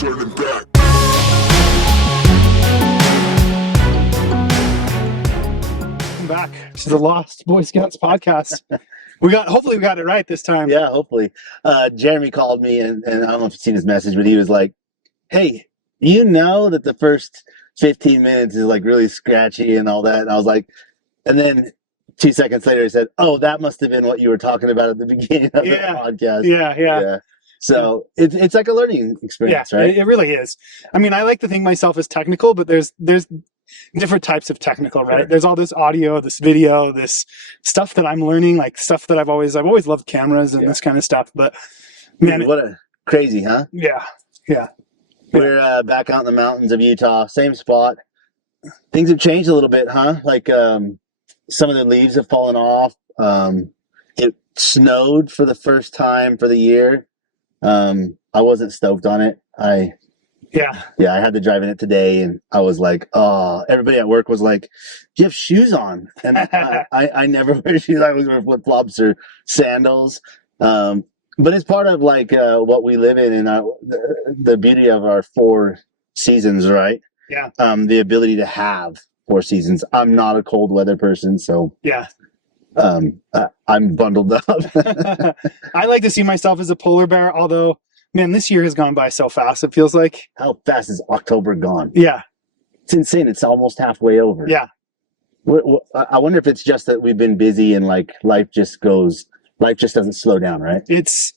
turning back. Welcome back to the Lost Boy Scouts podcast. Hopefully we got it right this time. Yeah, hopefully. Jeremy called me, and I don't know if you've seen his message, but he was like, hey, you know that the first 15 minutes is like really scratchy and all that. And I was like, and then 2 seconds later, he said, oh, that must have been what you were talking about at the beginning of the podcast. Yeah. So it's like a learning experience, right? It really is. I mean, I like to think myself as technical, but there's different types of technical, right? Sure. There's all this audio, this video, this stuff that I'm learning, like stuff that I've always loved cameras and this kind of stuff. But man, what a crazy, huh? Yeah. We're back out in the mountains of Utah, same spot. Things have changed a little bit, huh? Like some of the leaves have fallen off. It snowed for the first time for the year. I wasn't stoked on it. I had to drive in it today, and I was like, oh, everybody at work was like, do you have shoes on? And I never wear shoes. I always wear flip-flops or sandals. But it's part of like what we live in, and the beauty of our 4 seasons, right? Yeah. The ability to have 4 seasons. I'm not a cold weather person, so Yeah. I'm bundled up. I like to see myself as a polar bear, although, man, this year has gone by so fast, it feels like. How fast is October gone? Yeah. It's insane. It's almost halfway over. Yeah. I wonder if it's just that we've been busy and like life just doesn't slow down, right? It's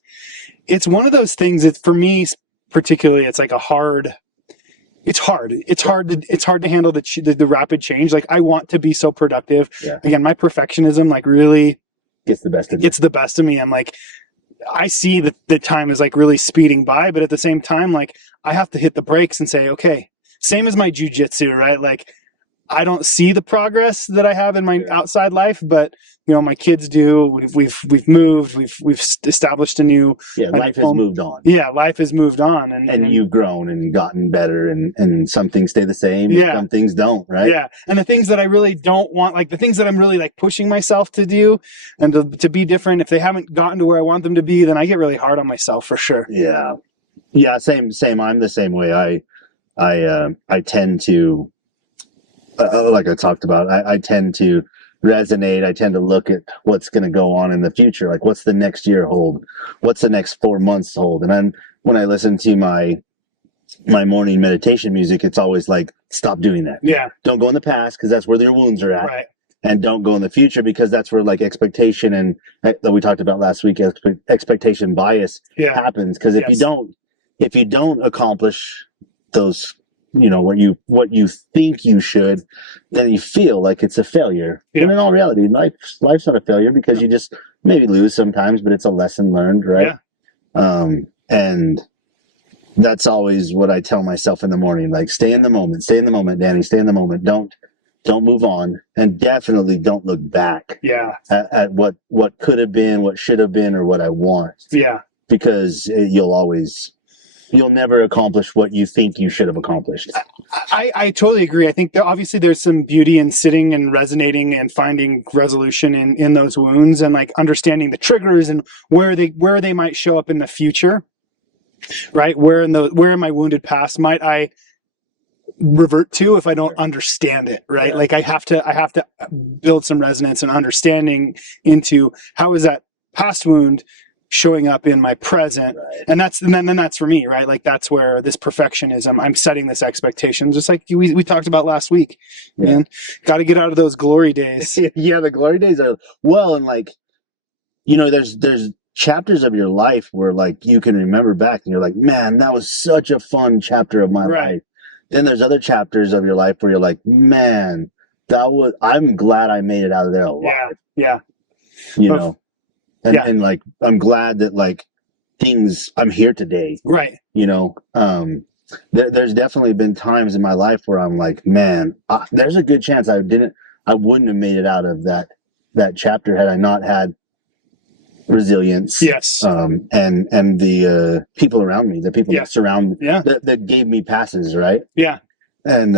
one of those things. It's for me particularly. It's like it's hard to handle the rapid change. Like I want to be so productive. Yeah. Again, my perfectionism like really Gets the best of me. I'm like, I see that the time is like really speeding by, but at the same time, like I have to hit the brakes and say, okay, same as my jiu-jitsu, right? Like I don't see the progress that I have in my outside life, but you know, my kids do. We've moved. We've established a new. Yeah, life has moved on. Yeah, life has moved on, and you've grown and gotten better, and some things stay the same. Yeah. And some things don't, right? Yeah, and the things that I really don't want, like the things that I'm really like pushing myself to do and to be different. If they haven't gotten to where I want them to be, then I get really hard on myself for sure. Yeah. Same. I'm the same way. I tend to. Like I talked about, I tend to resonate. I tend to look at what's going to go on in the future. Like, what's the next year hold? What's the next 4 months hold? And then when I listen to my morning meditation music, it's always like, stop doing that. Yeah. Don't go in the past because that's where your wounds are at. Right. And don't go in the future because that's where like expectation and that we talked about last week, expectation bias happens. Because if you don't accomplish those, you know, what you think you should, then you feel like it's a failure. Yeah. And in all reality, life's not a failure because you just maybe lose sometimes, but it's a lesson learned, right? Yeah. And that's always what I tell myself in the morning, like stay in the moment, Danny, stay in the moment. Don't move on, and definitely don't look back at what could have been, what should have been, or what I want. Yeah. Because you'll never accomplish what you think you should have accomplished. I totally agree. I think obviously there's some beauty in sitting and resonating and finding resolution in those wounds and like understanding the triggers and where they might show up in the future, right? Where in my wounded past might I revert to if I don't understand it, right? Yeah. Like I have to build some resonance and understanding into how is that past wound showing up in my present. Right. And then that's for me, right? Like that's where this perfectionism, I'm setting this expectation, just like we talked about last week. Yeah. Man, got to get out of those glory days. Yeah, the glory days are and like, you know, there's chapters of your life where like you can remember back and you're like, man, that was such a fun chapter of my life. Then there's other chapters of your life where you're like, man, I'm glad I made it out of there alive. Yeah. You know. And like, I'm glad that like I'm here today. Right. You know, there's definitely been times in my life where I'm like, man, there's a good chance I wouldn't have made it out of that chapter had I not had resilience. Yes. And the people around me, the people that surround me, that gave me passes. Right. Yeah. And,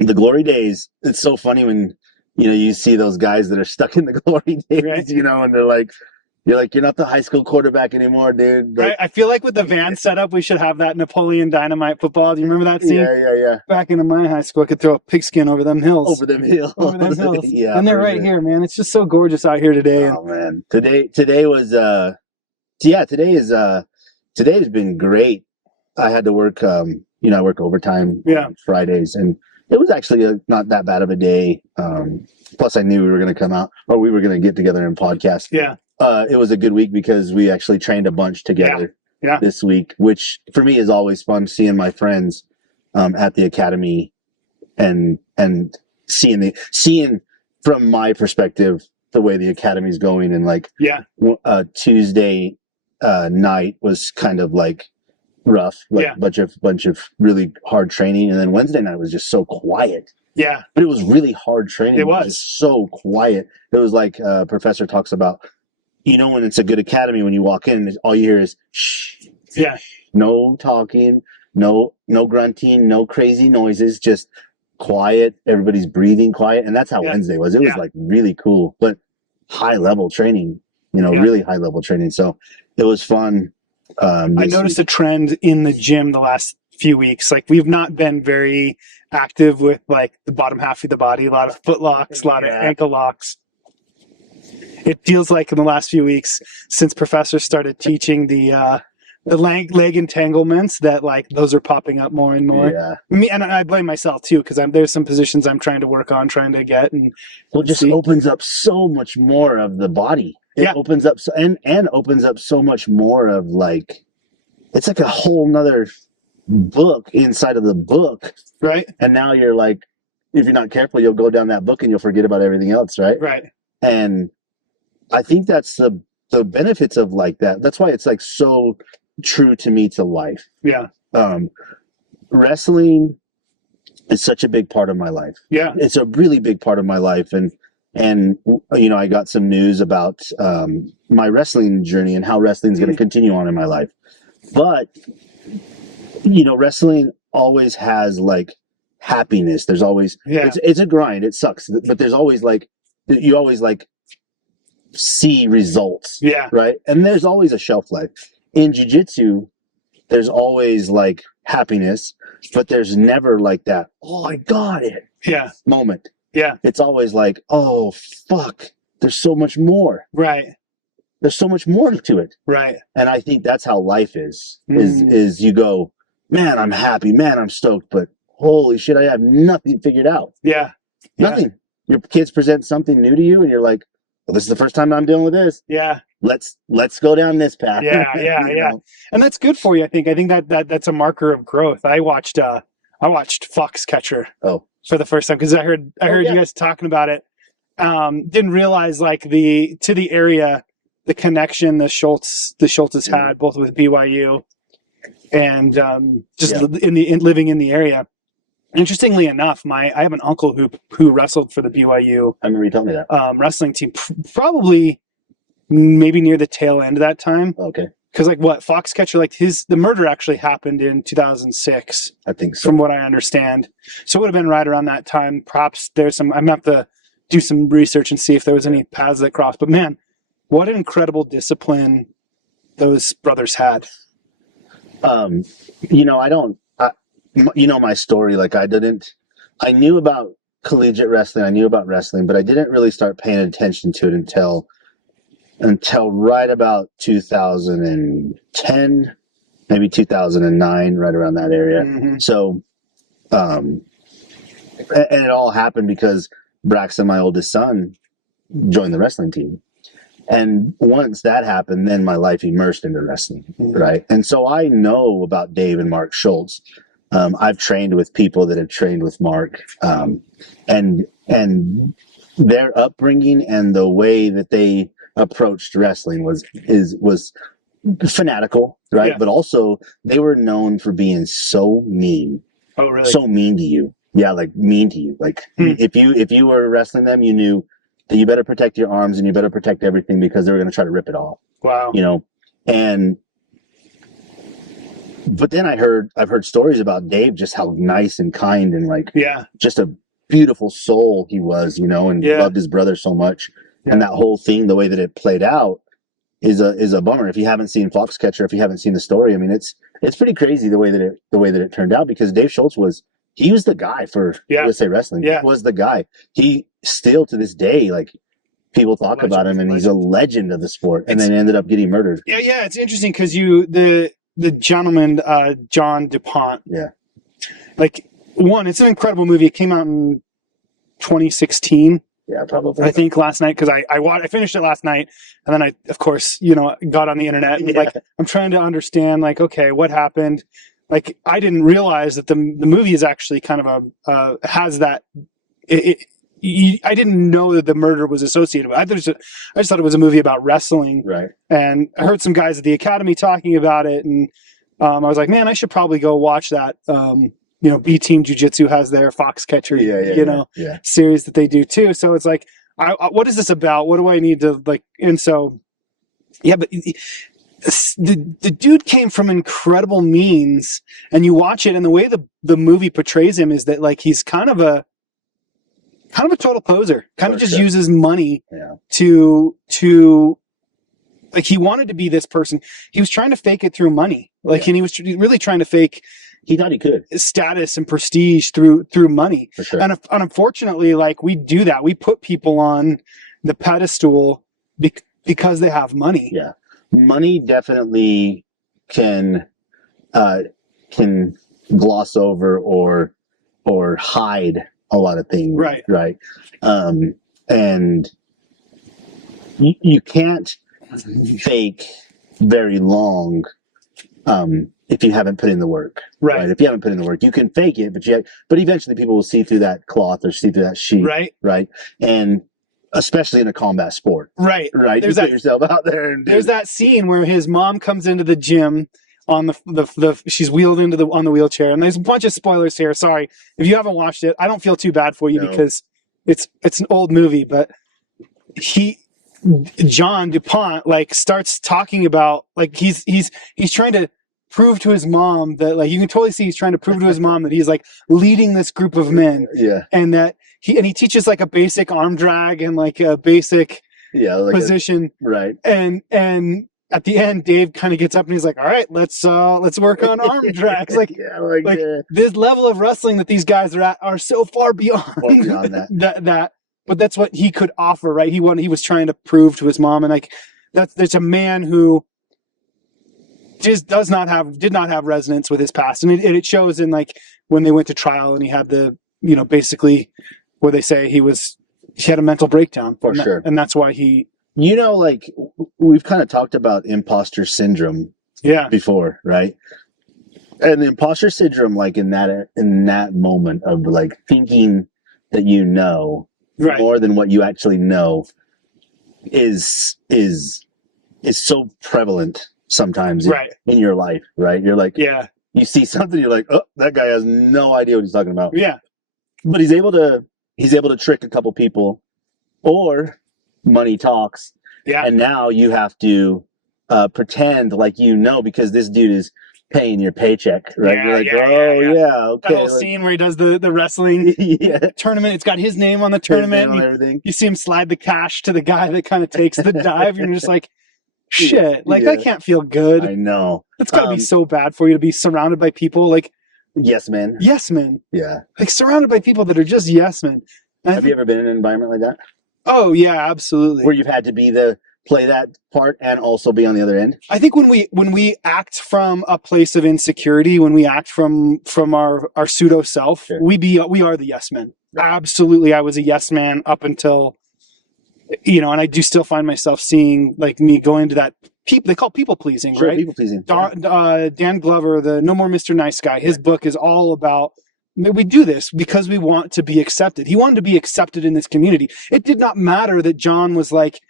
the glory days, it's so funny when, you know, you see those guys that are stuck in the glory days, right. You know, and they're like, You're like, you're not the high school quarterback anymore, dude. Right? I feel like with the van setup, we should have that Napoleon Dynamite football. Do you remember that scene? Yeah. Back into my high school, I could throw a pigskin over them hills. Over them hills. Yeah, and they're right here, man. It's just so gorgeous out here today. Oh man, today was today has been great. I had to work. I work overtime on Fridays, and it was actually not that bad of a day. Plus, I knew we were going to come out, or we were going to get together and podcast. Yeah. It was a good week because we actually trained a bunch together this week, which for me is always fun, seeing my friends at the academy and seeing from my perspective the way the academy's going. And like Tuesday night was kind of like rough, like bunch of really hard training, and then Wednesday night was just so quiet. Yeah, but it was really hard training. It was just so quiet. It was like professor talks about, when it's a good academy, when you walk in, all you hear is shh. Yeah. No talking, no grunting, no crazy noises, just quiet. Everybody's breathing quiet, and that's how Wednesday was. It was like really cool, but high level training. Really high level training. So it was fun. I noticed a trend in the gym the last few weeks. Like, we've not been very active with like the bottom half of the body, a lot of foot locks, a lot of ankle locks. It feels like in the last few weeks since Professor started teaching the leg entanglements that like those are popping up more and more. Yeah. Me, and I blame myself too, because there's some positions I'm trying to work on, trying to get, and it just opens up so much more of the body. It opens up and opens up so much more of like, it's like a whole nother book inside of the book. Right. And now you're like, if you're not careful, you'll go down that book and you'll forget about everything else. Right. Right. And I think that's the benefits of like that. That's why it's like so true to me to life. Yeah. Wrestling is such a big part of my life. Yeah. It's a really big part of my life. And I got some news about my wrestling journey and how wrestling is going to continue on in my life. But, wrestling always has like happiness. There's always, it's a grind. It sucks. But there's always like, you always like see results. Yeah. Right. And there's always a shelf life. In jiu-jitsu, there's always like happiness, but there's never like that, oh, I got it moment. Yeah. It's always like, oh, fuck, there's so much more. Right. There's so much more to it. Right. And I think that's how life is you go, man, I'm happy, man, I'm stoked, but holy shit, I have nothing figured out. Yeah. Nothing. Your kids present something new to you and you're like, well, this is the first time I'm dealing with this. Yeah. Let's go down this path. Yeah. And that's good for you, I think. I think that's a marker of growth. I watched Foxcatcher for the first time because I heard you guys talking about it. Didn't realize like the area, the connection the Schultzes had both with BYU and living in the area. Interestingly enough, I have an uncle who wrestled for the BYU. I remember you told me that. Wrestling team, probably maybe near the tail end of that time. Okay. Because like Foxcatcher, like the murder actually happened in 2006. I think so. From what I understand. So it would have been right around that time. Perhaps I'm going to have to do some research and see if there was any paths that crossed. But man, what an incredible discipline those brothers had. My story, like I knew about collegiate wrestling. I knew about wrestling, but I didn't really start paying attention to it until right about 2010, maybe 2009, right around that area. Mm-hmm. So, and it all happened because Braxton, my oldest son, joined the wrestling team. And once that happened, then my life immersed into wrestling, right? And so I know about Dave and Mark Schultz. I've trained with people that have trained with Mark, and their upbringing and the way that they approached wrestling was fanatical, right? Yeah. But also they were known for being so mean. Oh, really? So mean to you. Yeah, like mean to you. Like if you were wrestling them, you knew that you better protect your arms and you better protect everything because they were going to try to rip it off. Wow. But then I've heard stories about Dave, just how nice and kind and like just a beautiful soul he was, and loved his brother so much. Yeah. And that whole thing, the way that it played out, is a bummer. If you haven't seen Foxcatcher, if you haven't seen the story, I mean, it's pretty crazy the way that it turned out, because Dave Schultz was the guy for USA Wrestling. Yeah. He was the guy. He still to this day, like, people talk about him, and he's a legend of the sport. And then ended up getting murdered. Yeah, it's interesting because the gentleman, John DuPont. Yeah. Like, one, it's an incredible movie. It came out in 2016. Yeah, probably. I think last night, because I finished it last night, and then I, of course, got on the internet and like I'm trying to understand, like, okay, what happened? Like, I didn't realize that the movie is actually kind of has that. I didn't know that the murder was associated with it. I just thought it was a movie about wrestling. Right. And I heard some guys at the Academy talking about it, and I was like, man, I should probably go watch that. B Team Jiu-Jitsu has their Foxcatcher, series that they do too. So it's like, what is this about? What do I need to like? And so, yeah, but the dude came from incredible means, and you watch it, and the way the movie portrays him is that, like, he's kind of a total poser, kind of just uses money to like, he wanted to be this person. He was trying to fake it through money. Like, and he was really trying to fake, he thought he could, status and prestige through money. For sure. And unfortunately, like, we do that. We put people on the pedestal because they have money. Yeah. Money definitely can gloss over or hide a lot of things. Right. And you can't fake very long if you haven't put in the work. Right. If you haven't put in the work, you can fake it, but eventually people will see through that cloth or see through that sheet. Right. And especially in a combat sport. Right. There's you put yourself out there. There's that scene where his mom comes into the gym on she's wheeled into on the wheelchair, and there's a bunch of spoilers here. Sorry if you haven't watched it. I don't feel too bad for you because it's an old movie, but John DuPont, like, starts talking about, like, he's trying to prove to his mom that, like, you can totally see he's trying to prove to his mom that he's, like, leading this group of men. Yeah. And that he teaches, like, a basic arm drag and, like, a basic position. Right. And at the end, Dave kind of gets up and he's like, all right, let's work on arm drags. Like, this level of wrestling that these guys are at are so far beyond that. But that's what he could offer, right? He was trying to prove to his mom, and, like, there's a man who just did not have resonance with his past, and it shows in, like, when they went to trial and he had the, basically where they say he had a mental breakdown. For sure. And that's why he, like, we've kind of talked about imposter syndrome before, right? And the imposter syndrome, like, in that moment of, like, thinking that more than what you actually know is so prevalent sometimes in your life, right? You're like, you see something, you're like, oh, that guy has no idea what he's talking about. Yeah. But he's able to trick a couple people, or money talks. Yeah. And now you have to pretend like, because this dude is paying your paycheck, right? You're like, okay. That whole scene where he does the wrestling tournament, it's got his name on the tournament. And everything. You see him slide the cash to the guy that kind of takes the dive, and you're just like, shit, like, that can't feel good. I know. It's got to be so bad for you to be surrounded by people like yes men. Yeah. Like, surrounded by people that are just yes men. Have you ever been in an environment like that? Oh yeah, absolutely. Where you've had to play that part and also be on the other end? I think when we act from a place of insecurity, when we act from our pseudo self, we are the yes men. Absolutely. I was a yes man up until, and I do still find myself seeing, like, me going to that they call people pleasing, right? People pleasing. Dan Glover, the No More Mr. Nice Guy, his book is all about, we do this because we want to be accepted. He wanted to be accepted in this community. It did not matter that John was, like,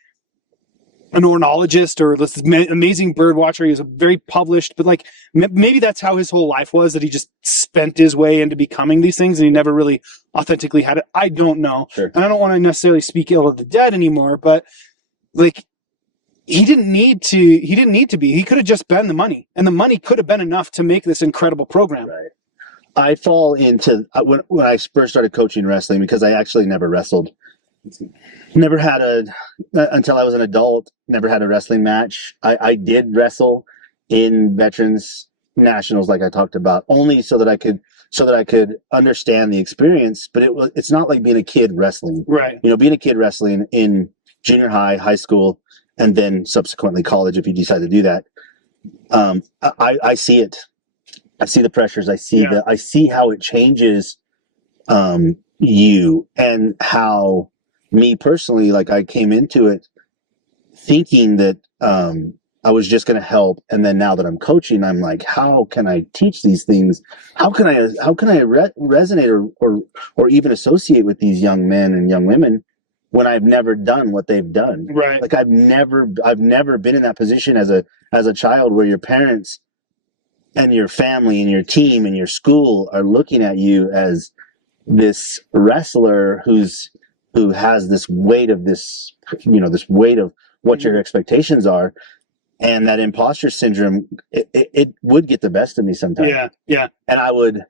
an ornithologist or this amazing bird watcher. He was very published, but, like, maybe that's how his whole life was, that he just spent his way into becoming these things and he never really authentically had it. I don't know. Sure. And I don't want to necessarily speak ill of the dead anymore, but, like, he didn't need to be. He could have just been the money, and the money could have been enough to make this incredible program. Right. I fall into, when I first started coaching wrestling, because I actually never wrestled, Never had until I was an adult, never had a wrestling match. I did wrestle in veterans nationals, like I talked about, only so that I could understand the experience. But it's not like being a kid wrestling. Right. Being a kid wrestling in junior high, high school, and then subsequently college, if you decide to do that. I see it. I see the pressures. I see how it changes you, and how me personally, like, I came into it thinking that I was just going to help, and then now that I'm coaching, I'm like, how can I teach these things? How can I resonate or even associate with these young men and young women when I've never done what they've done? Right. Like, I've never been in that position as a child, where your parents and your family and your team and your school are looking at you as this wrestler who has this weight of this weight of what your expectations are, and that imposter syndrome, it would get the best of me sometimes. Yeah. And I would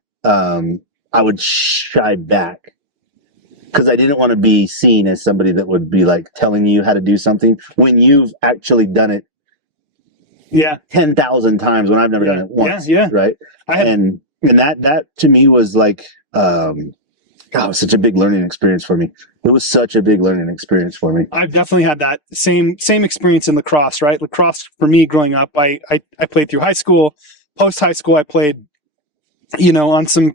shy back, because I didn't want to be seen as somebody that would be like telling you how to do something when you've actually done it 10,000 times, when I've never done it once. Right. And that to me was like, God, it was such a big learning experience for me. It was such a big learning experience for me. I've definitely had that same experience in lacrosse, right? Lacrosse for me growing up, I played through high school. Post high school, I played, on some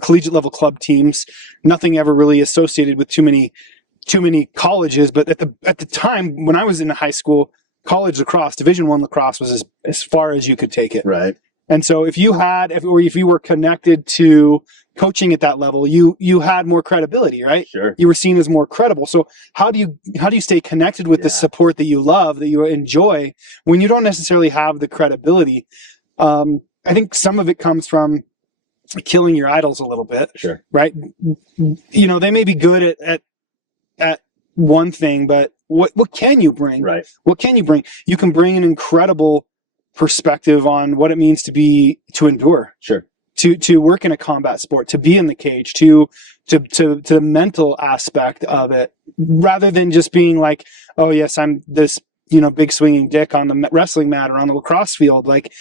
collegiate level club teams. Nothing ever really associated with too many colleges. But at the time when I was in high school, college lacrosse, Division I lacrosse was as far as you could take it. Right. And so if you were connected to coaching at that level, you had more credibility, right? Sure. You were seen as more credible. So how do you stay connected with the support that you love, that you enjoy, when you don't necessarily have the credibility? I think some of it comes from killing your idols a little bit. Sure. Right? They may be good at one thing, but what can you bring? Right. What can you bring? You can bring an incredible perspective on what it means to endure. Sure. To work in a combat sport, to be in the cage, to the mental aspect of it, rather than just being like, oh yes, I'm this, big swinging dick on the wrestling mat or on the lacrosse field. Like,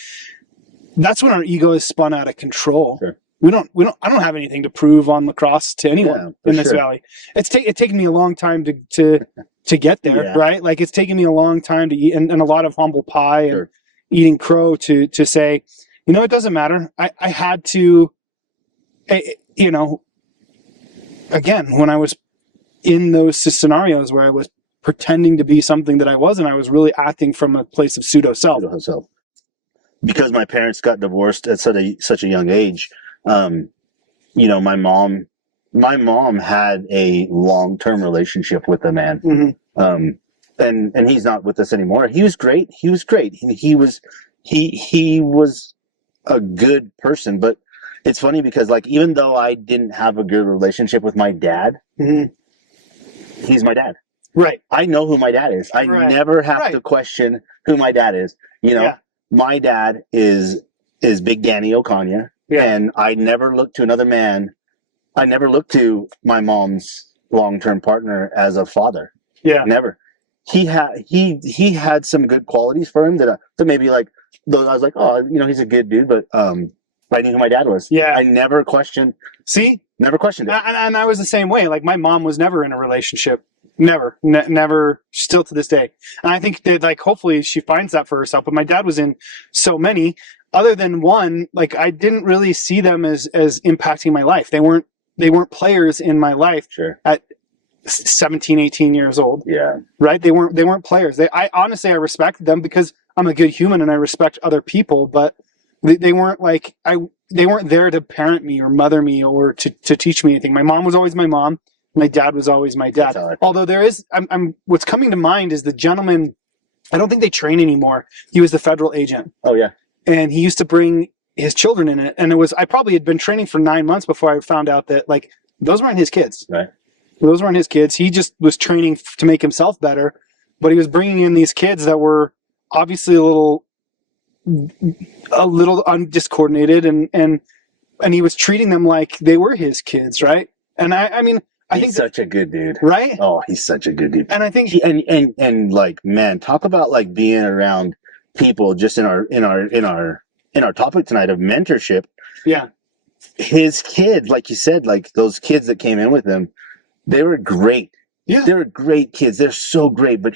that's when our ego is spun out of control. Sure. I don't have anything to prove on lacrosse to anyone in this valley. It's taken me a long time to get there, right? Like, it's taken me a long time to eat, and a lot of humble pie and eating crow to say, it doesn't matter. I had to, again, when I was in those scenarios where I was pretending to be something that I wasn't, I was really acting from a place of pseudo self. Because my parents got divorced at such a young age, my mom had a long-term relationship with a man. Mm-hmm. And he's not with us anymore. He was great. He was a good person. But it's funny because, like, even though I didn't have a good relationship with my dad, he's my dad. Right. I know who my dad is. I never have to question who my dad is. My dad is Big Danny Oconia, and I never looked to another man. I never looked to my mom's long-term partner as a father. Yeah. Never. He had some good qualities for him that maybe, like, I was like, oh, he's a good dude, but I knew who my dad was. Yeah. I never questioned. Never questioned it. And I was the same way. Like, my mom was never in a relationship. Never, still to this day. And I think that, like, hopefully she finds that for herself. But my dad was in so many. Other than one, like, I didn't really see them as impacting my life. They weren't players in my life. Sure. At 17, 18 years old. Yeah. Right? They weren't players. I honestly respected them because I'm a good human and I respect other people, but they weren't like, they weren't there to parent me or mother me or to teach me anything. My mom was always my mom. My dad was always my dad. Although there is, what's coming to mind is the gentleman, I don't think they train anymore. He was the federal agent. Oh yeah. And he used to bring his children in it. And I probably had been training for 9 months before I found out that, like, those weren't his kids. Right. Those weren't his kids. He just was training to make himself better, but he was bringing in these kids that were obviously a little undiscoordinated, and he was treating them like they were his kids, right? And I mean, I He's think such a good dude. right. Oh, he's such a good dude. And I think And like, man, talk about like being around people just in our topic tonight of mentorship. yeah, His kids, like you said, like those kids that came in with him, they were great. yeah, They were great kids. They're so great. But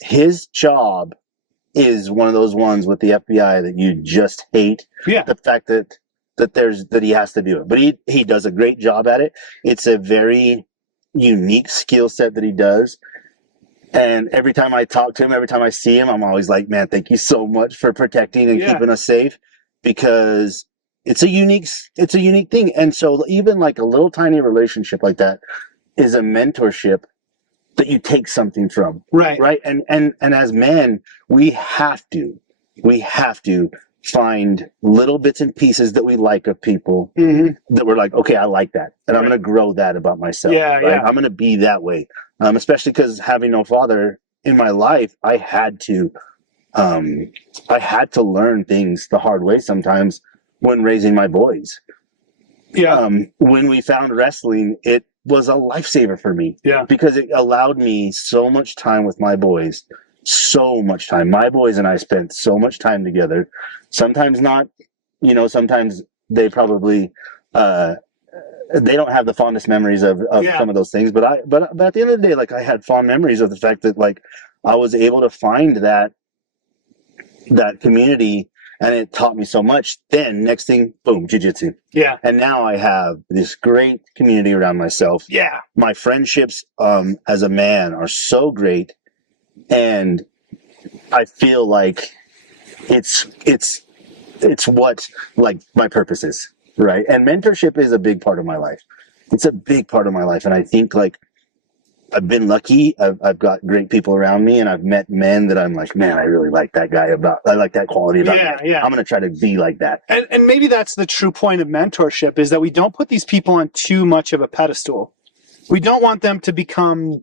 his job is one of those ones with the FBI that you just hate. yeah, The fact that he has to do it, but he does a great job at it. It's a very unique skill set that he does. And every time I talk to him, every time I see him, I'm always like, man, thank you so much for protecting and yeah, keeping us safe, because it's a unique thing. And so even like a little tiny relationship like that is a mentorship that you take something from. right. Right. And as men, we have to find little bits and pieces that we like of people, that we're like, okay, I like that. And I'm Right. going to grow that about myself. Yeah, right? yeah. I'm going to be that way. Especially because having no father in my life, I had to learn things the hard way sometimes when raising my boys. Yeah, When we found wrestling, it was a lifesaver for me. yeah, Because it allowed me so much time with my boys. So much time. My boys and I spent so much time together. Sometimes not, sometimes they probably they don't have the fondest memories of Yeah. some of those things. But at the end of the day, like, I had fond memories of the fact that, like, I was able to find that community, and it taught me so much. Then next thing, boom, jiu-jitsu. yeah, And now I have this great community around myself. yeah, My friendships as a man are so great, and I feel like it's what, like, my purpose is, right? And mentorship is a big part of my life. It's a big part of my life, and I think, like, I've been lucky. I've got great people around me, and I've met men that I'm like, man, I really like that guy I like that quality about yeah, him. yeah. I'm going to try to be like that. And maybe that's the true point of mentorship, is that we don't put these people on too much of a pedestal. We don't want them to become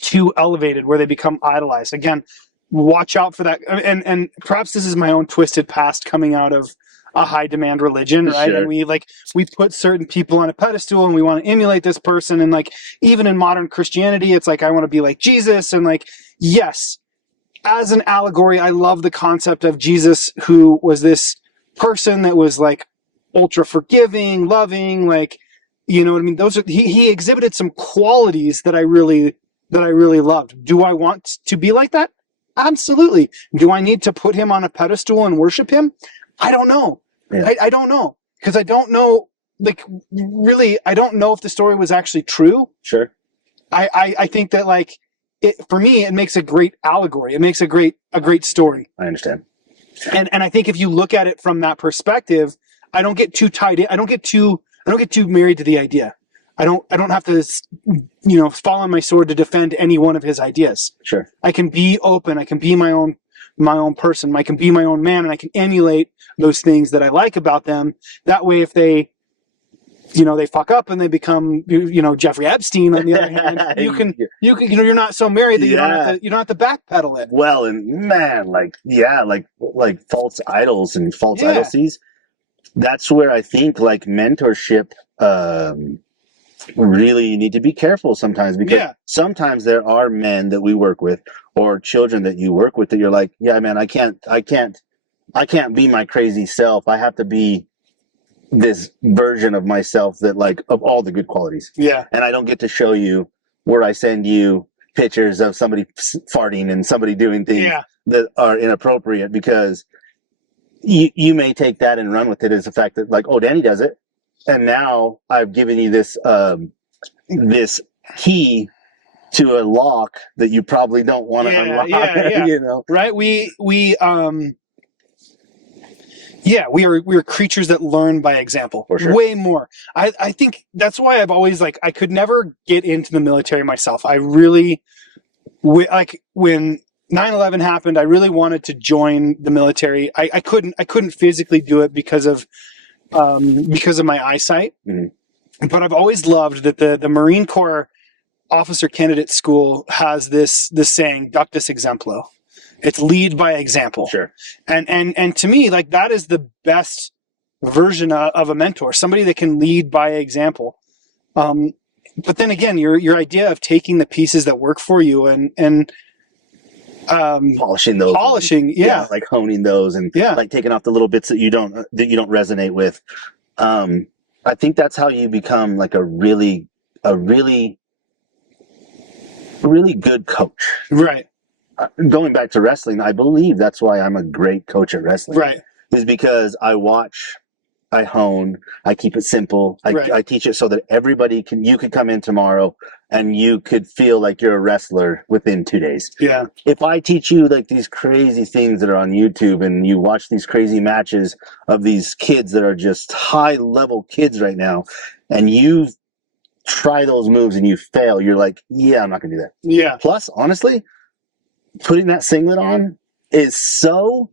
too elevated where they become idolized. Again, watch out for that. And perhaps this is my own twisted past coming out of a high demand religion, right? Sure. And we put certain people on a pedestal and we want to emulate this person. And like, even in modern Christianity, it's like, I want to be like Jesus. And like, yes, as an allegory, I love the concept of Jesus, who was this person that was like ultra forgiving, loving, like, you know what I mean? He exhibited some qualities that I really loved. Do I want to be like that? Absolutely. Do I need to put him on a pedestal and worship him? I don't know. Yeah. I don't know, because I don't know. Like, really, I don't know if the story was actually true. Sure. I think that, like, for me, it makes a great allegory. It makes a great story. I understand. And I think if you look at it from that perspective, I don't get too tied in. I don't get too married to the idea. I don't have to, fall on my sword to defend any one of his ideas. Sure. I can be open. I can be my own person. I can be my own man, and I can emulate those things that I like about them. That way, if they, they fuck up and they become, Jeffrey Epstein, on the other hand, you can, you're not so married that you don't have to backpedal it. Well, and man, like false idols and false idolacies. That's where I think, like, mentorship, really, you need to be careful sometimes, because sometimes there are men that we work with, or children that you work with, that you're like, yeah, man, I can't be my crazy self. I have to be this version of myself that, like, of all the good qualities. Yeah. And I don't get to show you where I send you pictures of somebody farting and somebody doing things that are inappropriate, because you may take that and run with it as the fact that, like, oh, Danny does it, and now I've given you this this key to a lock that you probably don't want to unlock. Right? We are creatures that learn by example. For sure. Way more. I think that's why I've always, like, I could never get into the military myself. I really, like, when 9/11 happened, I really wanted to join the military. I couldn't physically do it because of my eyesight. Mm-hmm. But I've always loved that the Marine Corps officer candidate school has this saying, ductus exemplo. It's lead by example. Sure. And to me, like, that is the best version of a mentor, somebody that can lead by example. but then again, your idea of taking the pieces that work for you and polishing those, yeah, like honing those, and yeah, like taking off the little bits that you don't resonate with. I think that's how you become like a really good coach. right, Going back to wrestling, I believe that's why I'm a great coach at wrestling. right, Is because I watch, I hone, I keep it simple. I teach it so that you could come in tomorrow and you could feel like you're a wrestler within 2 days. yeah, If I teach you like these crazy things that are on YouTube and you watch these crazy matches of these kids that are just high level kids right now, and you try those moves and you fail, you're like, yeah, I'm not gonna do that. yeah, Plus, honestly, putting that singlet on is so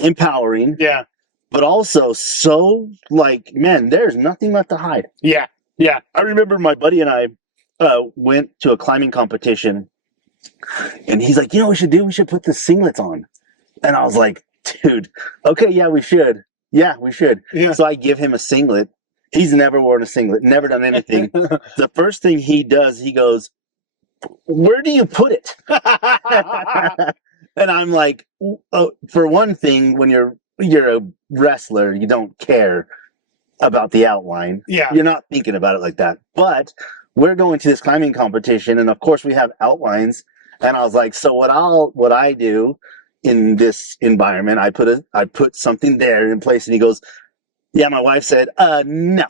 empowering, yeah, but also so like, man, there's nothing left to hide. yeah, yeah. I remember my buddy and I went to a climbing competition, and he's like, you know what we should do? We should put the singlets on. And I was like, dude, okay, yeah, we should. Yeah, we should. Yeah. So I give him a singlet. He's never worn a singlet, never done anything. The first thing he does, he goes, where do you put it? And I'm like, oh, for one thing, when you're a wrestler, you don't care about the outline. Yeah. You're not thinking about it like that. But we're going to this climbing competition, and of course we have outlines. And I was like, so what I do in this environment, I put something there in place. And he goes, yeah, my wife said, no,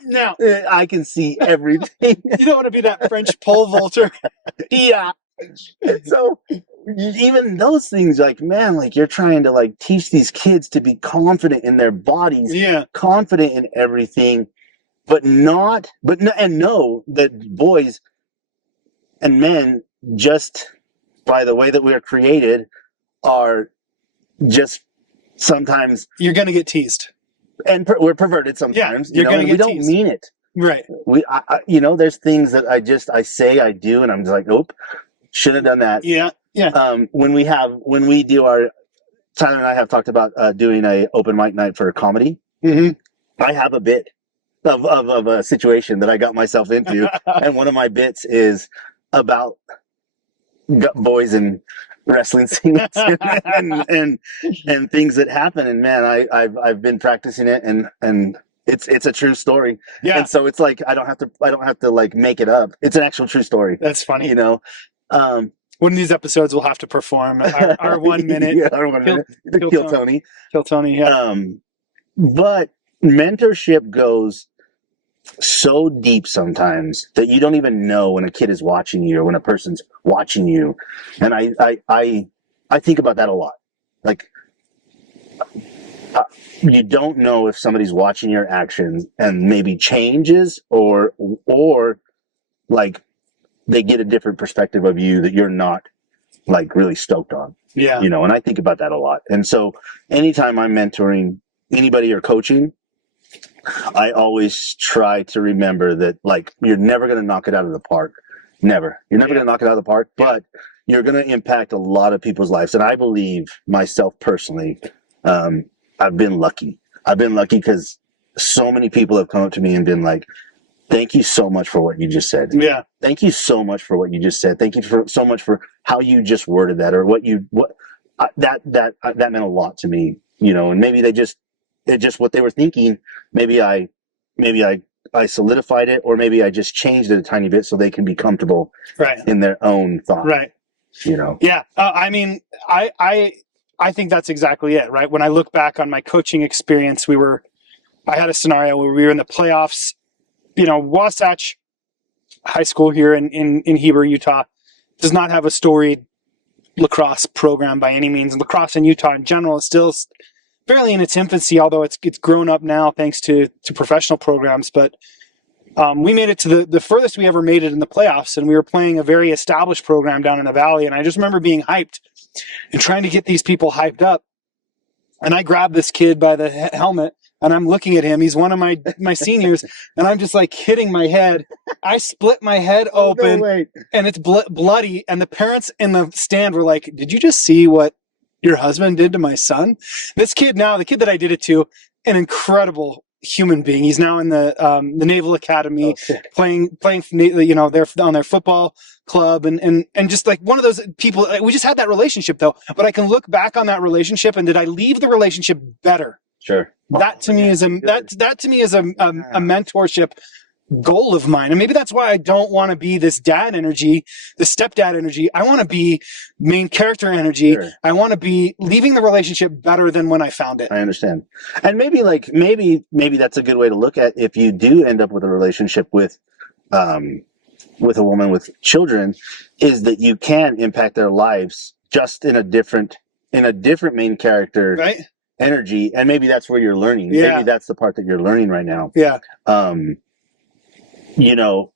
I can see everything. You don't want to be that French pole vaulter. Yeah. So even those things, like, man, like you're trying to like teach these kids to be confident in their bodies, Yeah. confident in everything, and know that boys and men, just by the way that we are created, are just sometimes, you're going to get teased. And we're perverted sometimes. Yeah, you're going to get we don't teased. mean it. Right. There's things that I say I do, and I'm just like, nope, shouldn't have done that. Yeah. Yeah. When we do our, Tyler and I have talked about doing a open mic night for a comedy. Mm-hmm. I have a bit of a situation that I got myself into, and one of my bits is about boys and wrestling scenes and things that happen. And man, I've been practicing it, and it's a true story. Yeah. And so it's like I don't have to like make it up. It's an actual true story. That's funny. One of these episodes we'll have to perform our 1 minute. Yeah, our 1 minute. Kill Tony. Kill Tony, yeah. But mentorship goes so deep sometimes that you don't even know when a kid is watching you or when a person's watching you. And I think about that a lot. Like, you don't know if somebody's watching your actions and maybe changes or like they get a different perspective of you that you're not like really stoked on. Yeah. And I think about that a lot. And so anytime I'm mentoring anybody or coaching, I always try to remember that, like, you're never going to knock it out of the park. Never. You're never going to knock it out of the park, but you're going to impact a lot of people's lives. And I believe myself personally, I've been lucky. I've been lucky because so many people have come up to me and been like, thank you so much for what you just said. Yeah. Thank you so much for what you just said. Thank you so much for how you just worded that, or that meant a lot to me, and maybe it's just what they were thinking. Maybe I solidified it, or maybe I just changed it a tiny bit so they can be comfortable in their own thought. Right. Yeah. I mean, I think that's exactly it, right? When I look back on my coaching experience, I had a scenario where we were in the playoffs. Wasatch High School here in Heber, Utah, does not have a storied lacrosse program by any means. Lacrosse in Utah in general is still fairly in its infancy, although it's grown up now thanks to professional programs. But we made it to the furthest we ever made it in the playoffs, and we were playing a very established program down in the valley. And I just remember being hyped and trying to get these people hyped up. And I grabbed this kid by the helmet, and I'm looking at him. He's one of my seniors, and I'm just like hitting my head. I split my head open, and it's bloody. And the parents in the stand were like, "Did you just see what your husband did to my son?" This kid now, the kid that I did it to, an incredible human being. He's now in the Naval Academy, Oh, sick. playing, you know, they're on their football club, and just like one of those people. We just had that relationship though, but I can look back on that relationship, and did I leave the relationship better? Sure. That to me is that to me is a mentorship goal of mine. And maybe that's why I don't want to be this dad energy, the stepdad energy. I want to be main character energy. Sure. I want to be leaving the relationship better than when I found it. I understand. And maybe that's a good way to look at if you do end up with a relationship with a woman with children, is that you can impact their lives just in a different main character Right? energy. And maybe that's where you're learning. Yeah. Maybe that's the part that you're learning right now. Yeah. You know,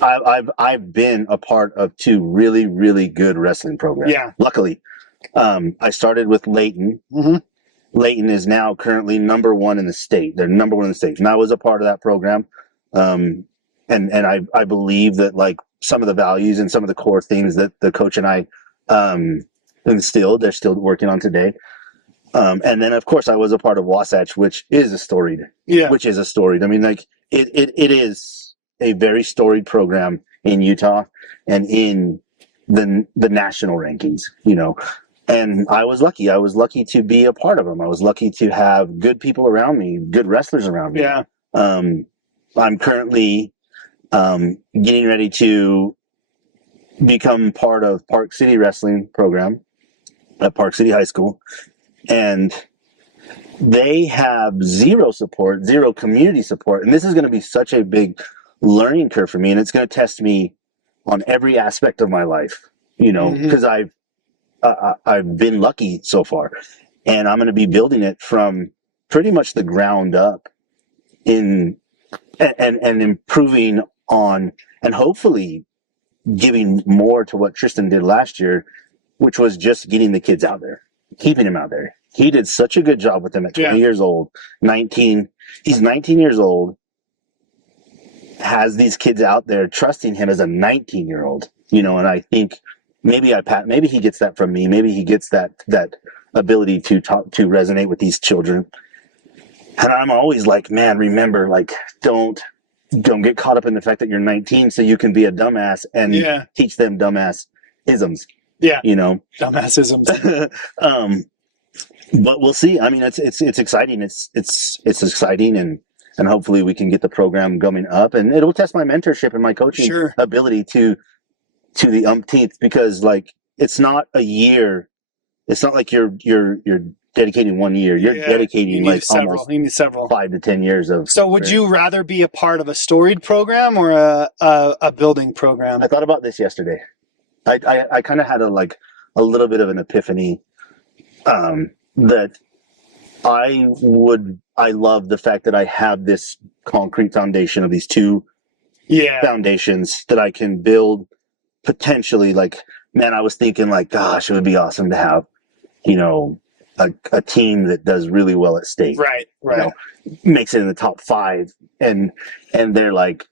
I've been a part of 2 really, really good wrestling programs. Yeah. Luckily, I started with Layton. Mm-hmm. Layton is now currently number 1 in the state. They're number 1 in the state. And I was a part of that program. And I believe that like some of the values and some of the core things that the coach and I instilled, they're still working on today. And then of course I was a part of Wasatch, which is a storied. I mean, like it is a very storied program in Utah and in the national rankings, you know. And I was lucky to be a part of them. I was lucky to have good people around me, good wrestlers around me. Yeah. I'm currently getting ready to become part of Park City Wrestling program at Park City High School. And they have zero community support. And this is going to be such a big learning curve for me. And it's going to test me on every aspect of my life, you know, because I've been lucky so far. And I'm going to be building it from pretty much the ground up and improving on, and hopefully giving more to what Tristan did last year, which was just getting the kids out there, keeping them out there. He did such a good job with them at 20 years old, 19. He's 19 years old, has these kids out there trusting him as a 19-year-old, you know, and I think maybe he gets that from me. Maybe he gets that ability to resonate with these children. And I'm always like, man, remember, like, don't get caught up in the fact that you're 19 so you can be a dumbass and teach them dumbass isms. Yeah. You know, dumbass isms. But we'll see. I mean, it's exciting. It's exciting, and hopefully we can get the program going up, and it'll test my mentorship and my coaching ability to the umpteenth, because like it's not a year. It's not like you're dedicating 1 year. You're dedicating like almost 5 to 10 years of. So would you rather be a part of a storied program or a building program? I thought about this yesterday. I kind of had a little bit of an epiphany. That I love the fact that I have this concrete foundation of these 2 foundations that I can build potentially. Like, man, I was thinking like, gosh, it would be awesome to have, you know, a team that does really well at state. Right. You know, makes it in the top 5. And they're like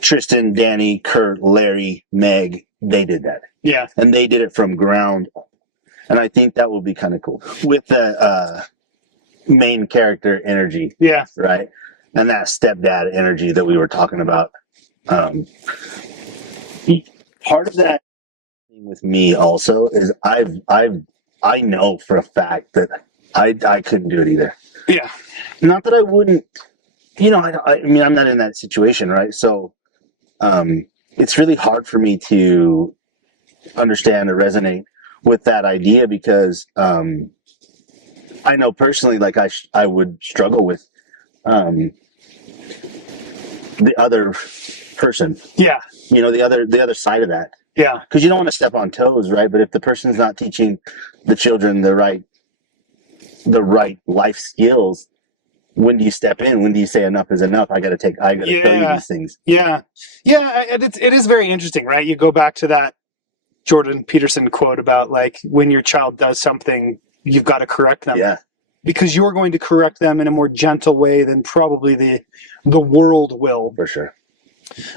Tristan, Danny, Kurt, Larry, Meg, they did that. Yeah. And they did it from ground. And I think that will be kind of cool with the main character energy. Yeah. Right. And that stepdad energy that we were talking about. Part of that with me also is I know for a fact that I couldn't do it either. Yeah. Not that I wouldn't, you know, I mean, I'm not in that situation. Right. So it's really hard for me to understand or resonate with that idea, because I know personally, like I would struggle with the other person. Yeah. You know, the other side of that. Yeah. Because you don't want to step on toes, right? But if the person's not teaching the children the right life skills, when do you step in? When do you say enough is enough? I got to tell you these things. Yeah. Yeah. It is very interesting, right? You go back to that Jordan Peterson quote about like, when your child does something, you've got to correct them. Yeah. Because you're going to correct them in a more gentle way than probably the world will. For sure.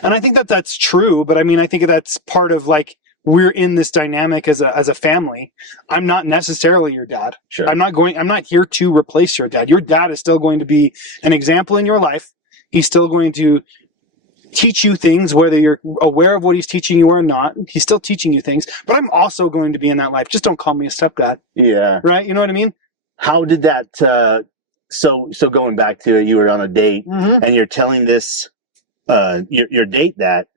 And I think that's true, but I mean, I think that's part of like we're in this dynamic as a family. I'm not necessarily your dad. Sure. I'm not here to replace your dad. Your dad is still going to be an example in your life. He's still going to teach you things, whether you're aware of what he's teaching you or not. He's still teaching you things, but I'm also going to be in that life. Just don't call me a stepdad. Yeah. Right? You know what I mean? How did that, so going back to it, you were on a date and you're telling this, your date that,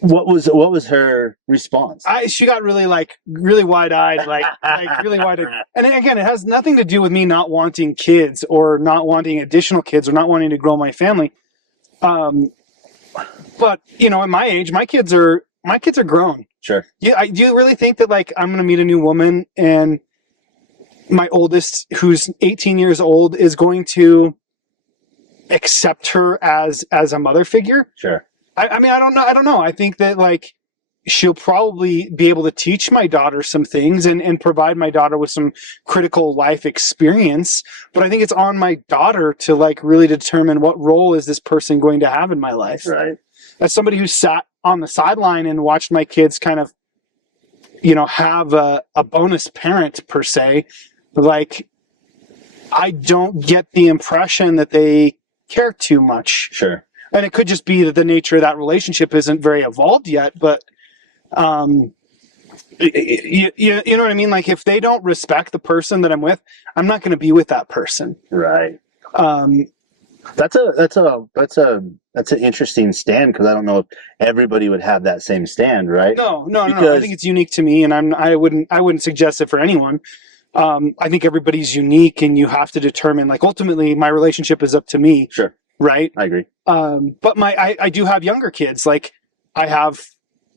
what was her response? She got really wide eyed, like really wide eyed. And again, it has nothing to do with me not wanting kids or not wanting additional kids or not wanting to grow my family. But you know, at my age, my kids are grown. Sure. Yeah. Do you really think that like I'm going to meet a new woman and my oldest, who's 18 years old, is going to accept her as a mother figure? Sure. I mean, I don't know. I think that like she'll probably be able to teach my daughter some things and provide my daughter with some critical life experience. But I think it's on my daughter to like really determine what role is this person going to have in my life. Right. As somebody who sat on the sideline and watched my kids kind of, you know, have a bonus parent per se, like I don't get the impression that they care too much. Sure. And it could just be that the nature of that relationship isn't very evolved yet, but you know what I mean? Like if they don't respect the person that I'm with, I'm not going to be with that person. Right. That's an interesting stand, because I don't know if everybody would have that same stand, right? No. I think it's unique to me, and I wouldn't suggest it for anyone. I think everybody's unique, and you have to determine. Like ultimately, my relationship is up to me. Sure. Right. I agree. But I do have younger kids. Like I have,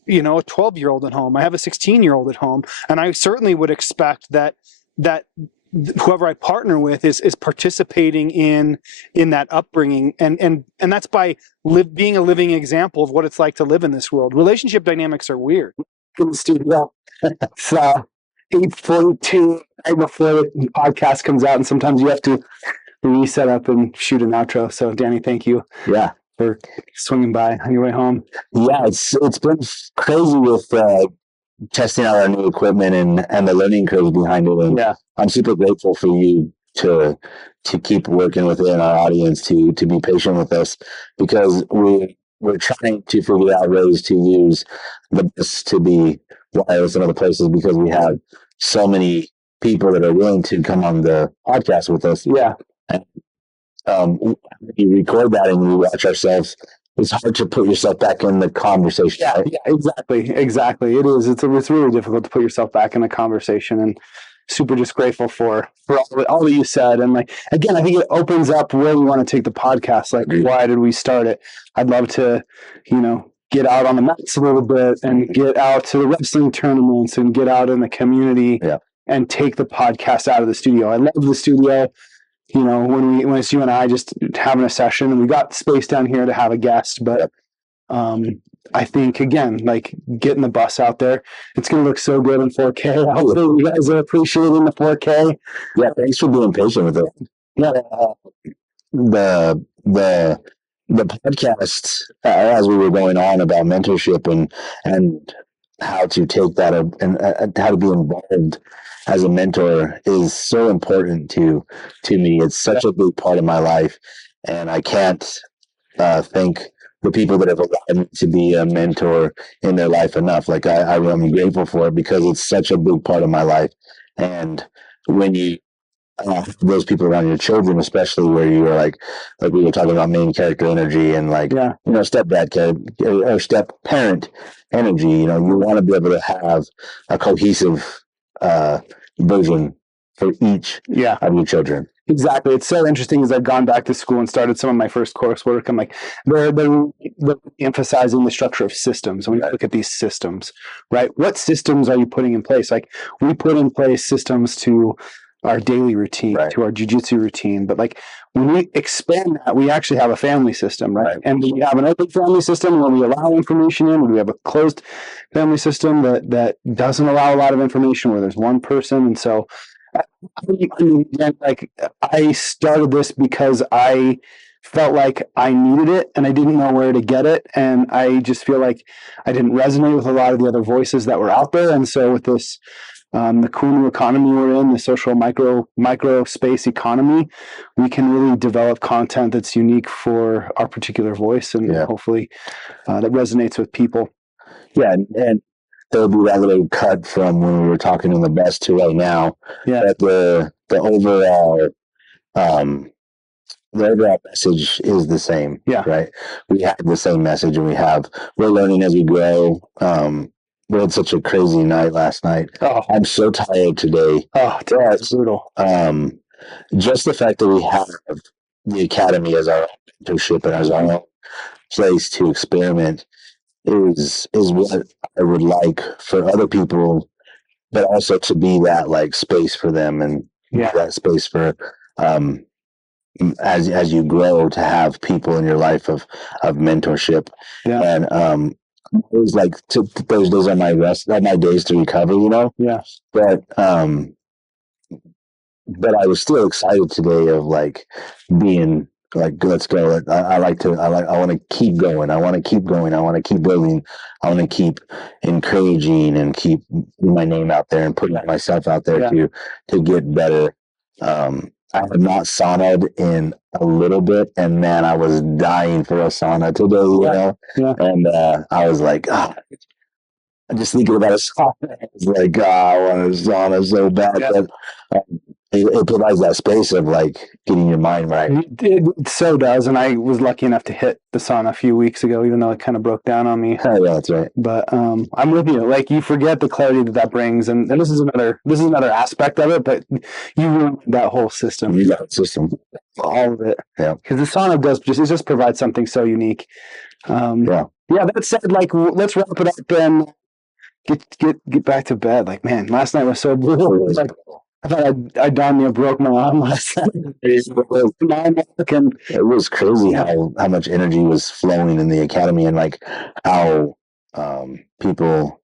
you know, a 12-year-old at home. I have a 16-year-old at home, and I certainly would expect that whoever I partner with is participating in that upbringing, and that's by being a living example of what it's like to live in this world. Relationship dynamics are weird. In the studio, it's 8:42 right before the podcast comes out, and sometimes you have to reset up and shoot an outro. So, Danny, thank you. Yeah. For swinging by on your way home. Yeah, it's been crazy with testing out our new equipment and the learning curve behind it. And Yeah. I'm super grateful for you to keep working within our audience, to be patient with us, because we're trying to figure out ways to use the best to be wireless in other places, because we have so many people that are willing to come on the podcast with us. Yeah. And you record that and we watch ourselves, it's hard to put yourself back in the conversation. Yeah, right? yeah, exactly. It is. It's really difficult to put yourself back in a conversation, and super just grateful for all that you said. And like, again, I think it opens up where we want to take the podcast. Like, why did we start it? I'd love to, you know, get out on the mats a little bit and get out to the wrestling tournaments and get out in the community and take the podcast out of the studio. I love the studio. You know, when it's you and I just having a session, and we got space down here to have a guest, but I think again, like getting the bus out there, it's going to look so good in 4K. Hopefully you guys are appreciating the 4K. Yeah, thanks for being patient with it. Yeah, the podcast, as we were going on about mentorship and how to take that and how to be involved as a mentor is so important to me. It's such a big part of my life, and I can't thank the people that have allowed me to be a mentor in their life enough. Like I'm grateful for it, because it's such a big part of my life. And when you those people around your children, especially where you are like we were talking about main character energy and stepdad character or step parent energy, you want to be able to have a cohesive version for each of your children. Exactly. It's so interesting as I've gone back to school and started some of my first coursework. I'm like, they're emphasizing the structure of systems. And we look at these systems, right? What systems are you putting in place? Like we put in place systems to our daily routine, to our jiu-jitsu routine. But like when we expand that, we actually have a family system, right? And we have an open family system where we allow information in. We have a closed family system that doesn't allow a lot of information, where there's one person. And so like I started this because I felt like I needed it and I didn't know where to get it. And I just feel like I didn't resonate with a lot of the other voices that were out there. And so with this, the cool new economy we're in, the social micro space economy, we can really develop content that's unique for our particular voice, and hopefully that resonates with people. Yeah, and there'll be that little cut from when we were talking in the best to right now. Yeah, But the overall the overall message is the same. Yeah. Right. We have the same message, and we're learning as we grow. We had such a crazy night last night. Oh, I'm so tired today. oh, it's brutal. Just the fact that we have the academy as our mentorship and as our own place to experiment is what I would like for other people, but also to be that like space for them, and be that space for as you grow, to have people in your life of mentorship. And it was like those days are my days to recover, you know. But I was still excited today of like being like, let's go. I want to keep going. I want to keep going. I want to keep building. I want to keep encouraging and keep my name out there and putting myself out there to get better. I have not saunaed in a little bit, and man, I was dying for a sauna today, you know. And I was like, I'm just thinking about a sauna. I was like, I want a sauna so bad. But it provides that space of like getting your mind right. It so does. And I was lucky enough to hit the sauna a few weeks ago, even though it kind of broke down on me. Yeah, that's right. But I'm with you. Like, you forget the clarity that brings, and this is another aspect of it. But you ruin that whole system. You got system, all of it. Yeah, because the sauna just provides something so unique. That said, like, let's wrap it up and get back to bed. Like, man, last night was so brutal. Like, I thought I darn near broke my arm last night. It was crazy how much energy was flowing in the academy, and like how people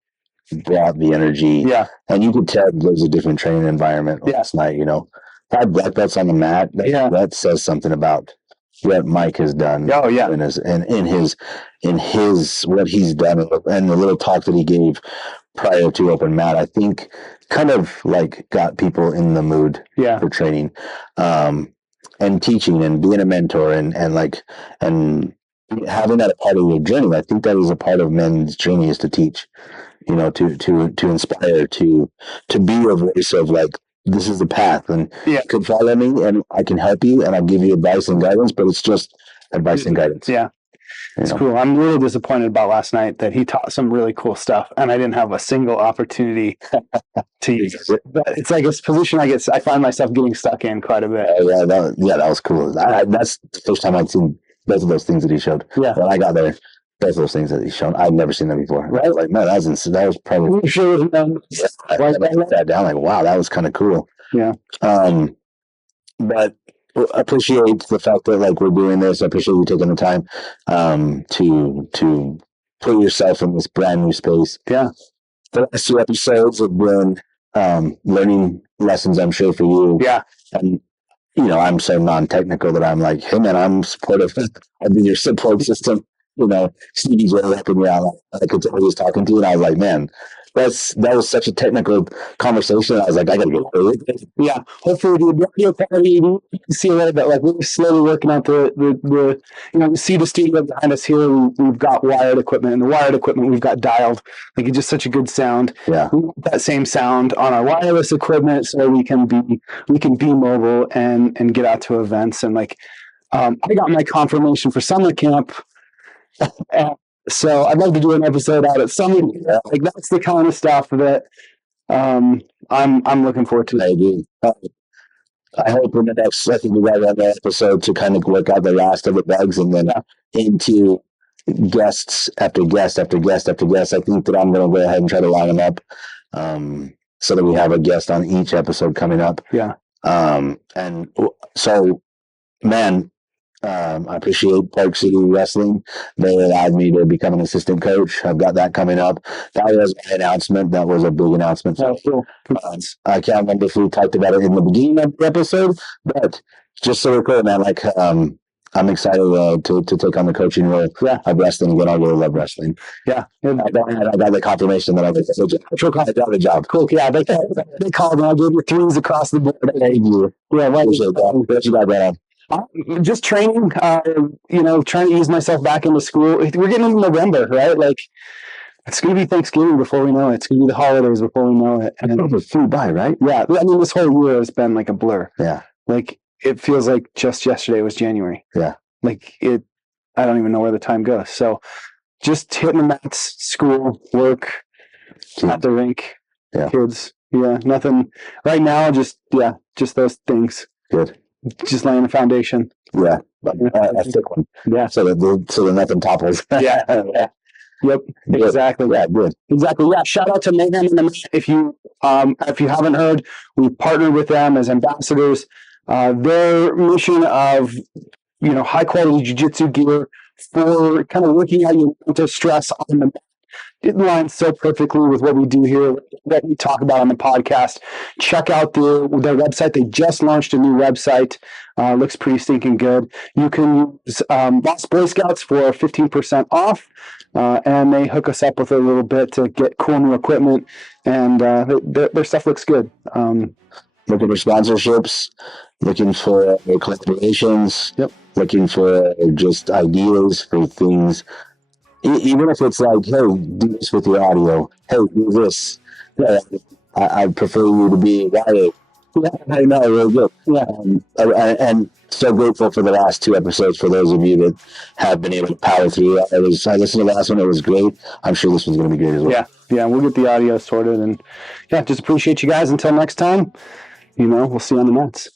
brought the energy. Yeah. And you could tell there was a different training environment last night, you know. 5 black belts on the mat, that says something about what Mike has done. Oh, yeah. In his what he's done, and the little talk that he gave prior to open mat, I think kind of like got people in the mood for training, and teaching and being a mentor, and having that a part of your journey. I think that is a part of men's journey, is to teach, you know, to inspire, to be a voice of like, this is the path, and you can follow me, and I can help you, and I'll give you advice and guidance, but it's just advice and guidance. Yeah. It's cool. I'm really disappointed about last night that he taught some really cool stuff, and I didn't have a single opportunity to use it. But it's like a position I find myself getting stuck in quite a bit. That was cool. That's the first time I'd seen both of those things that he showed. Yeah. When I got there, both of those things that he's shown, I'd never seen them before. Right. Like, man, that was probably. I wrote that down. Like, wow, that was kind of cool. Yeah. But appreciate the fact that like we're doing this. I appreciate you taking the time to put yourself in this brand new space. Yeah. The last 2 episodes have been learning lessons, I'm sure, for you. Yeah. And you know, I'm so non-technical that I'm like, hey man, I'm supportive. I've been your support system. You know, Stevie's really helping me out. I could tell he was talking to, and I was like, man, that was such a technical conversation. I was like, I gotta go through it. Yeah. Hopefully the audio quality, you can see a little bit. Like, we're slowly working out the you see the studio behind us here. We've got wired equipment, and the wired equipment we've got dialed. Like, it's just such a good sound. Yeah. We want that same sound on our wireless equipment, so we can be mobile and get out to events. And like, I got my confirmation for summer camp. So I'd love to do an episode out at summer. Like, that's the kind of stuff that I'm looking forward to. I agree. I hope in the next, I think we got another episode to kind of work out the last of the bugs, and then into guests after guest after guest after guest. I think that I'm going to go ahead and try to line them up, so that we have a guest on each episode coming up. Yeah. And so, man, I appreciate Park City Wrestling. They allowed me to become an assistant coach. I've got that coming up. That was my announcement. That was a big announcement. Oh, cool. I can't remember if we talked about it in the beginning of the episode, but just so we're clear, man, like, I'm excited to take on the coaching role of wrestling again. I really love wrestling. Yeah. I got the confirmation that I got a job. Cool. Yeah. They called and I gave you threes across the board. Thank you. Yeah. Appreciate that. What you got, Brad? Just training, trying to ease myself back into school. We're getting into November, right? Like, it's going to be Thanksgiving before we know it. It's going to be the holidays before we know it. And it flew by, right? Yeah. I mean, this whole year has been like a blur. Yeah. Like, it feels like just yesterday was January. Yeah. Like, I don't even know where the time goes. So just hitting the mats, school, work, at the rink, kids. Yeah. Nothing right now. Just those things. Good. Just laying the foundation. Yeah. A thick one. Yeah. So that nothing topples. Yeah. Yeah. Yep, exactly. Yeah, good. Exactly. Yeah. Shout out to Mayhem in the Mat. If you haven't heard, we partnered with them as ambassadors. Their mission of high quality jiu-jitsu gear for kind of working out your mental stress on the mat. It lines so perfectly with what we do here, what we talk about on the podcast. Check out their website. They just launched a new website. Looks pretty stinking good. You can use Lost Boy Scouts for 15% off, and they hook us up with a little bit to get cool new equipment, and their stuff looks good. Looking for sponsorships, looking for collaborations, looking for just ideas for things. Even if it's like, hey, do this with your audio. Hey, do this. Yeah, I prefer you to be Wyatt. Yeah, I know, really good. Yeah, and so grateful for the last 2 episodes for those of you that have been able to power through. I listened to the last one; it was great. I'm sure this one's going to be great as well. Yeah, we'll get the audio sorted, and just appreciate you guys. Until next time, we'll see you on the mats.